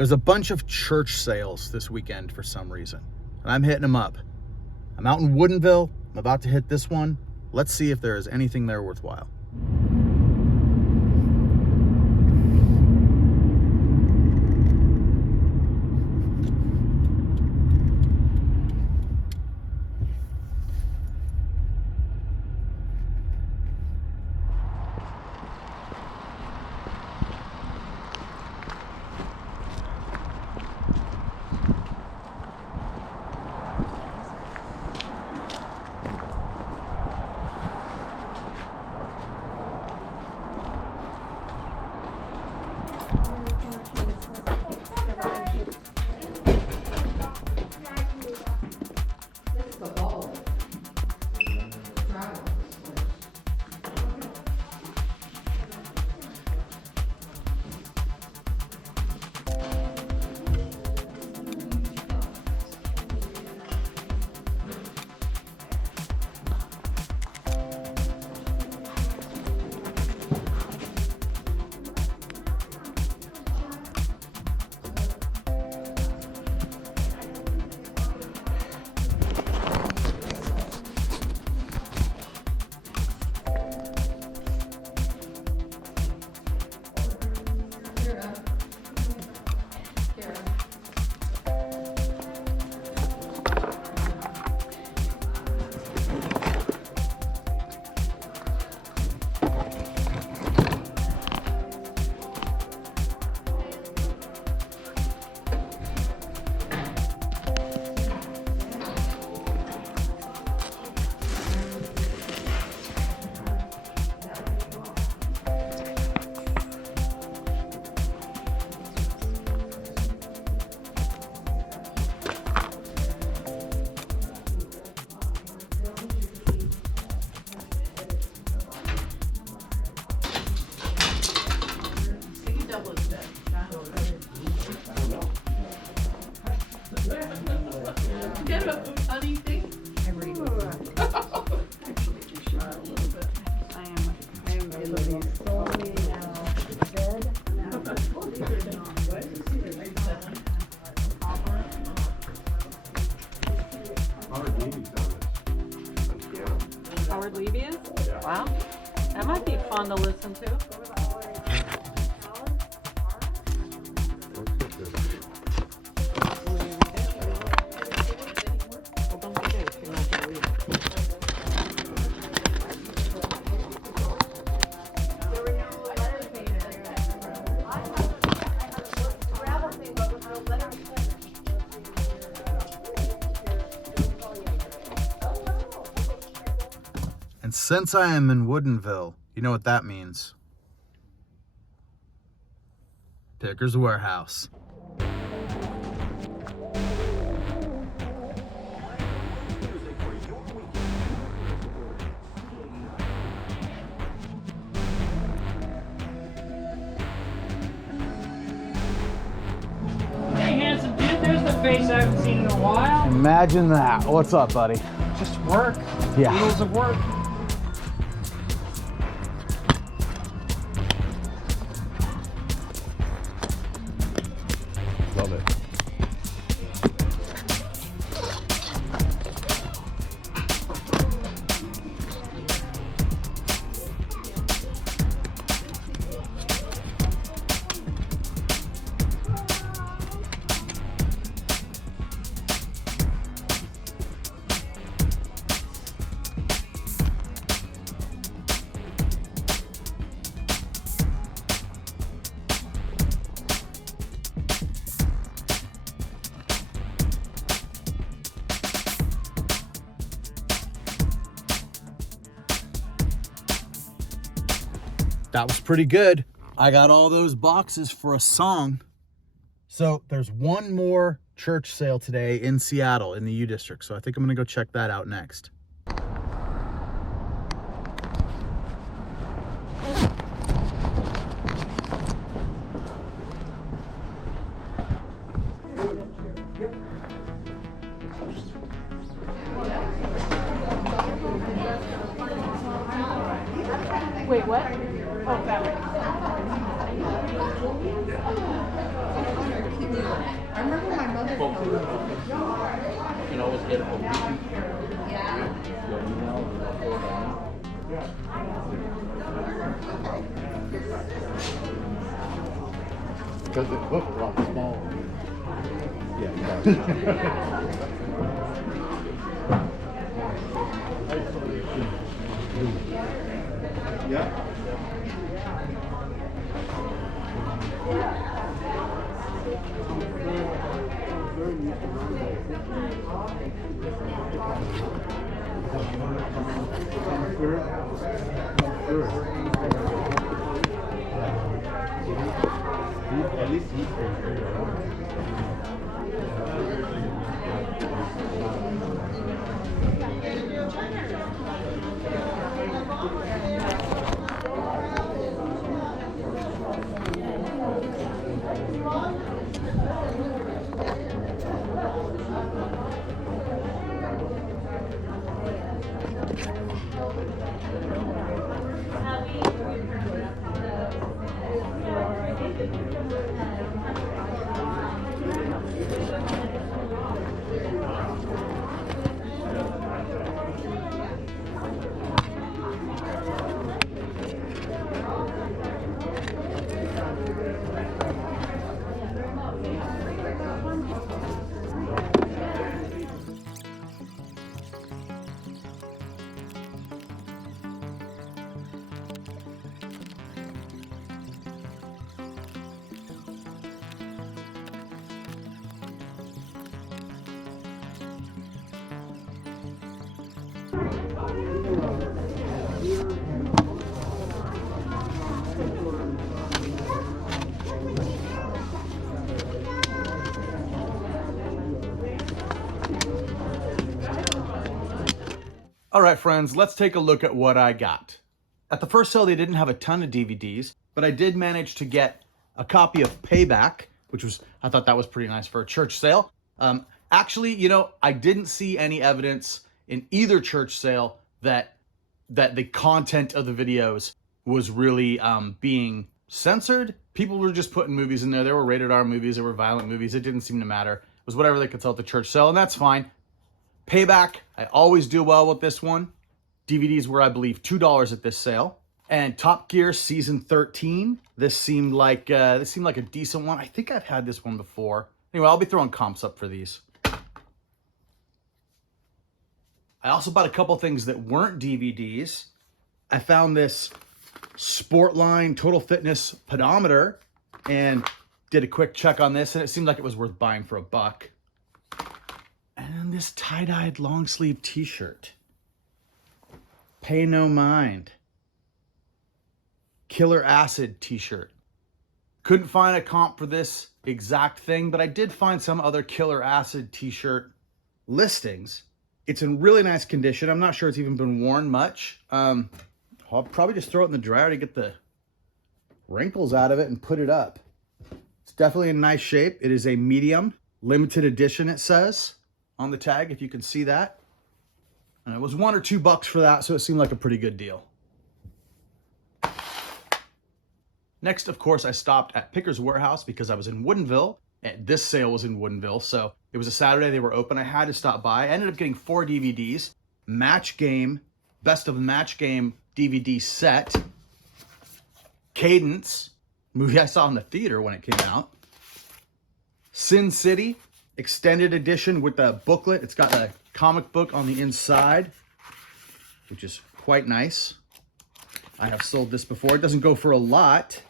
There's a bunch of church sales this weekend for some reason, and I'm hitting them up. I'm out in Woodinville. I'm about to hit this one. Let's see if there is anything there worthwhile. Wow, that might be fun to listen to. And since I am in Woodinville, you know what that means. Picker's Warehouse. Hey, handsome dude, there's the face I haven't seen in a while. Imagine that. What's up, buddy? Just work. Yeah. Rules of work. Love it. That was pretty good. I got all those boxes for a song. So there's one more church sale today in Seattle in the U District. So I think I'm gonna go check that out next. Wait, what? Oh, fabric. I remember my mother telling me. You can always get it from your email. Because it looks a lot smaller. Yeah. Yeah. At least he's All right, friends, let's take a look at what I got. At the first sale, they didn't have a ton of DVDs, but I did manage to get a copy of Payback, which was, I thought that was pretty nice for a church sale. Actually, you know, I didn't see any evidence in either church sale that the content of the videos was really being censored. People were just putting movies in there. There were rated R movies, there were violent movies. It didn't seem to matter. It was whatever they could sell at the church sale, and that's fine. Payback, I always do well with this one. DVDs were, I believe, $2 at this sale. And Top Gear Season 13, this seemed like a decent one. I think I've had this one before. Anyway, I'll be throwing comps up for these. I also bought a couple things that weren't DVDs. I found this Sportline Total Fitness pedometer and did a quick check on this, and it seemed like it was worth buying for $1. And this tie-dyed long sleeve t-shirt. Pay no mind. Killer Acid t-shirt. Couldn't find a comp for this exact thing, but I did find some other Killer Acid t-shirt listings. It's in really nice condition. I'm not sure it's even been worn much. I'll probably just throw it in the dryer to get the wrinkles out of it and put it up. It's definitely in nice shape. It is a medium, limited edition, it says on the tag, if you can see that. And it was $1 or $2 for that, so it seemed like a pretty good deal. Next, of course, I stopped at Pickers Warehouse because I was in Woodinville, and this sale was in Woodinville, so it was a Saturday, they were open, I had to stop by. I ended up getting 4 DVDs, Match Game, Best of Match Game DVD set, Cadence, movie I saw in the theater when it came out, Sin City, extended edition with the booklet. It's got a comic book on the inside, which is quite nice. I have sold this before. It doesn't go for a lot.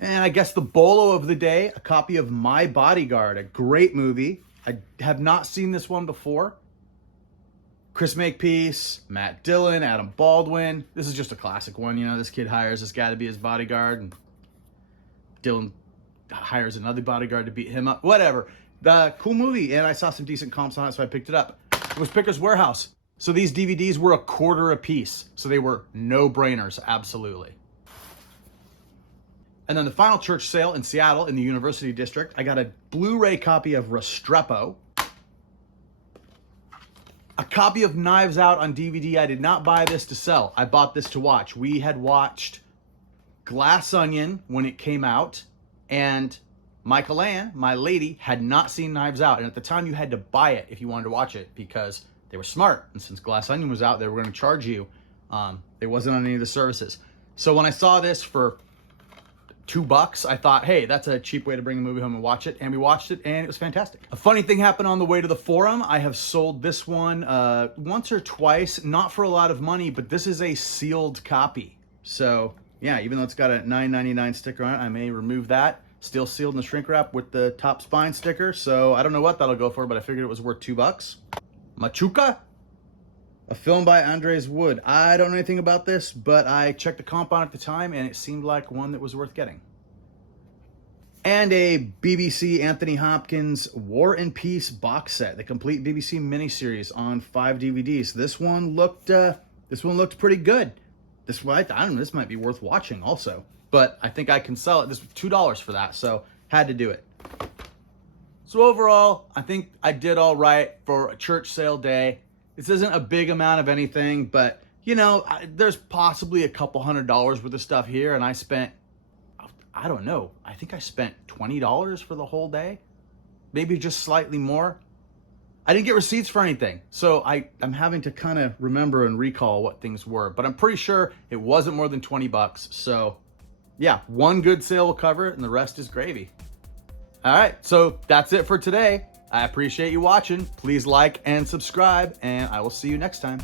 And I guess the bolo of the day, a copy of My Bodyguard, a great movie. I have not seen this one before. Chris Makepeace, Matt Dillon, Adam Baldwin. This is just a classic one. You know, this kid hires this guy to be his bodyguard, and Dillon hires another bodyguard to beat him up. Whatever. The cool movie, and I saw some decent comps on it, so I picked it up. It was Pickers Warehouse. So these DVDs were $0.25 a piece. So they were no-brainers, absolutely. And then the final church sale in Seattle in the University District, I got a Blu-ray copy of Restrepo. A copy of Knives Out on DVD. I did not buy this to sell. I bought this to watch. We had watched Glass Onion when it came out, and Michael Ann, my lady, had not seen Knives Out. And at the time, you had to buy it if you wanted to watch it because they were smart. And since Glass Onion was out, they were going to charge you. It wasn't on any of the services. So when I saw this for $2, I thought, hey, that's a cheap way to bring a movie home and watch it. And we watched it, and it was fantastic. A funny thing happened on the way to the forum. I have sold this one once or twice, not for a lot of money, but this is a sealed copy. So yeah, even though it's got a $9.99 sticker on it, I may remove that. Still sealed in the shrink wrap with the top spine sticker. So I don't know what that'll go for, but I figured it was worth $2. Machuca, a film by Andres Wood. I don't know anything about this, but I checked the comp on it at the time, and it seemed like one that was worth getting. And a BBC Anthony Hopkins War and Peace box set, the complete BBC miniseries on 5 DVDs. This one looked pretty good. This one, I don't know, this might be worth watching also, but I think I can sell it. This was $2 for that, so had to do it. So overall, I think I did all right for a church sale day. This isn't a big amount of anything, but you know, there's possibly a couple $100 worth of stuff here, and I spent, I don't know, I think I spent $20 for the whole day, maybe just slightly more. I didn't get receipts for anything, so I'm having to kind of remember and recall what things were, but I'm pretty sure it wasn't more than 20 bucks. So yeah, one good sale will cover it, and the rest is gravy. All right, so that's it for today. I appreciate you watching. Please like and subscribe, and I will see you next time.